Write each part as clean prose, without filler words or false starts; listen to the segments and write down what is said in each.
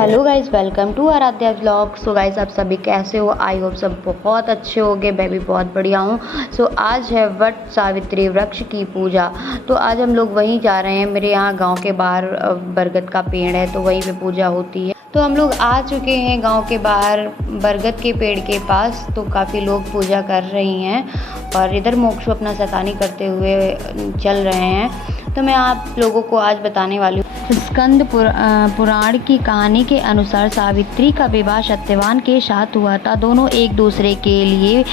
Hello guys, welcome to Aradhya vlog. So guys, आप सभी कैसे हो? आई होप सब बहुत अच्छे होंगे। मैं भी बहुत बढ़िया हूँ। सो आज है वट सावित्री वृक्ष की पूजा। तो आज हम लोग वहीं जा रहे हैं। मेरे यहाँ गांव के बाहर बरगद का पेड़ है, तो वहीं पे पूजा होती है। तो हम लोग आ चुके हैं गांव के बाहर बरगद के पेड़ के पास। तो काफ़ी लोग पूजा कर रही हैं और इधर मोक्षु अपना शैतानी करते हुए चल रहे हैं। तो मैं आप लोगों को आज बताने वाली हूँ। स्कंद पुराण की कहानी के अनुसार सावित्री का विवाह सत्यवान के साथ हुआ था। दोनों एक दूसरे के लिए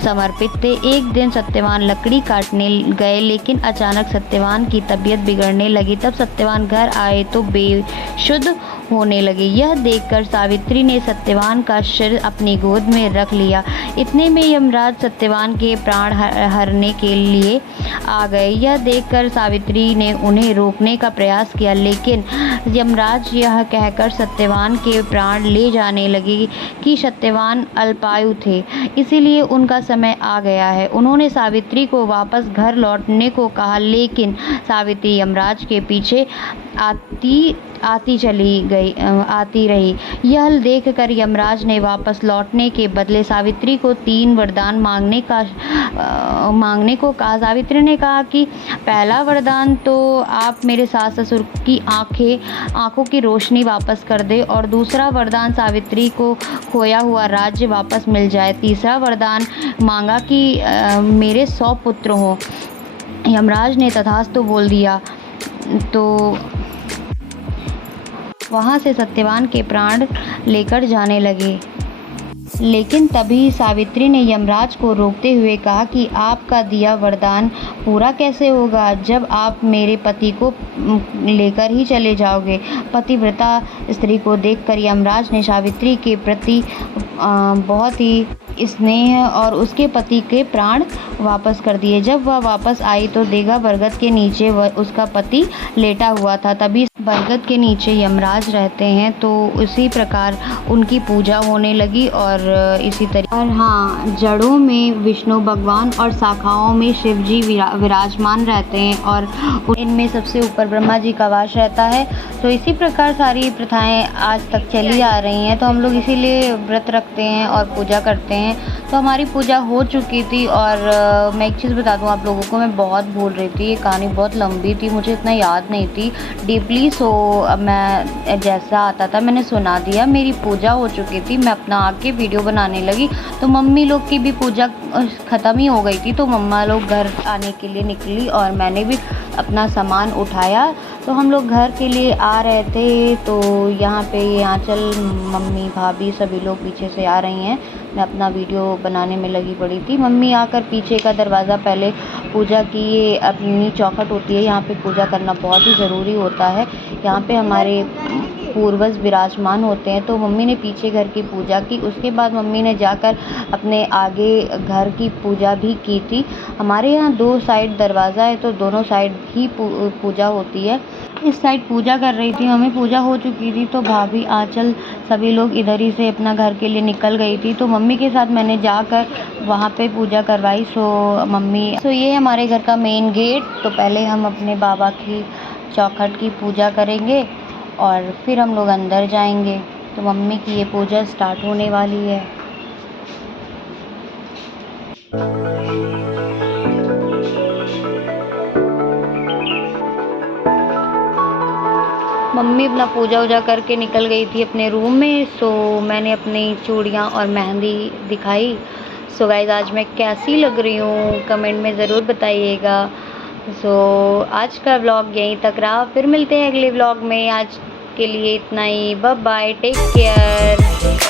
समर्पित थे। एक दिन सत्यवान लकड़ी काटने गए, लेकिन अचानक सत्यवान की तबीयत बिगड़ने लगी। तब सत्यवान घर आए तो बेशुद्ध होने लगे। यह देखकर सावित्री ने सत्यवान का सिर अपनी गोद में रख लिया। इतने में यमराज सत्यवान के प्राण हरने के लिए आ गए। यह देखकर सावित्री ने उन्हें रोकने का प्रयास किया, लेकिन यमराज यह कहकर सत्यवान के प्राण ले जाने लगे कि सत्यवान अल्पायु थे, इसीलिए उनका समय आ गया है। उन्होंने सावित्री को वापस घर लौटने को कहा, लेकिन सावित्री यमराज के पीछे आती रही। यह देखकर यमराज ने वापस लौटने के बदले सावित्री को 3 वरदान मांगने को कहा। सावित्री ने कहा कि पहला वरदान तो आप मेरे सास ससुर की आंखों की रोशनी वापस कर दे, और दूसरा वरदान सावित्री को खोया हुआ राज्य वापस मिल जाए। तीसरा वरदान मांगा कि मेरे 100 पुत्र हों। यमराज ने तथास्तु बोल दिया। तो वहाँ से सत्यवान के प्राण लेकर जाने लगे। लेकिन तभी सावित्री ने यमराज को रोकते हुए कहा कि आपका दिया वरदान पूरा कैसे होगा जब आप मेरे पति को लेकर ही चले जाओगे। पतिव्रता स्त्री को देखकर यमराज ने सावित्री के प्रति बहुत ही स्नेह और उसके पति के प्राण वापस कर दिए। जब वह वापस आई तो देखा बरगद के नीचे उसका पति लेटा हुआ था। तभी बरगद के नीचे यमराज रहते हैं, तो उसी प्रकार उनकी पूजा होने लगी। और इसी तरीके और हाँ, जड़ों में विष्णु भगवान और शाखाओं में शिव जी विराजमान रहते हैं, और इनमें सबसे ऊपर ब्रह्मा जी का वास रहता है। तो इसी प्रकार सारी प्रथाएं आज तक चली आ रही हैं। तो हम लोग इसीलिए व्रत रखते हैं और पूजा करते हैं। तो हमारी पूजा हो चुकी थी। और मैं एक चीज़ बता दूं आप लोगों को, मैं बहुत भूल रही थी। ये कहानी बहुत लंबी थी, मुझे इतना याद नहीं थी डीपली। सो मैं जैसा आता था मैंने सुना दिया। मेरी पूजा हो चुकी थी, मैं अपना आके वीडियो बनाने लगी। तो मम्मी लोग की भी पूजा ख़त्म ही हो गई थी। तो मम्मा लोग घर आने के लिए निकली और मैंने भी अपना सामान उठाया। तो हम लोग घर के लिए आ रहे थे। तो यहाँ पे ये आंचल, मम्मी, भाभी सभी लोग पीछे से आ रही हैं। मैं अपना वीडियो बनाने में लगी पड़ी थी। मम्मी आकर पीछे का दरवाज़ा पहले पूजा की। ये अपनी चौखट होती है, यहाँ पे पूजा करना बहुत ही ज़रूरी होता है। यहाँ पे हमारे पूर्वज विराजमान होते हैं। तो मम्मी ने पीछे घर की पूजा की। उसके बाद मम्मी ने जाकर अपने आगे घर की पूजा भी की थी। हमारे यहाँ 2 साइड दरवाज़ा है, तो दोनों साइड ही पूजा होती है। इस साइड पूजा कर रही थी, हमें पूजा हो चुकी थी। तो भाभी, आंचल सभी लोग इधर ही से अपना घर के लिए निकल गई थी। तो मम्मी के साथ मैंने जाकर वहाँ पे पूजा करवाई। सो ये हमारे घर का मेन गेट। तो पहले हम अपने बाबा की चौखट की पूजा करेंगे और फिर हम लोग अंदर जाएंगे। तो मम्मी की ये पूजा स्टार्ट होने वाली है। मम्मी अपना पूजा वूजा करके निकल गई थी अपने रूम में। सो मैंने अपनी चूड़ियाँ और मेहंदी दिखाई। सो गाइस, आज मैं कैसी लग रही हूँ कमेंट में ज़रूर बताइएगा। सो आज का व्लॉग यहीं तक रहा। फिर मिलते हैं अगले व्लॉग में। आज के लिए इतना ही। Bye bye, take care.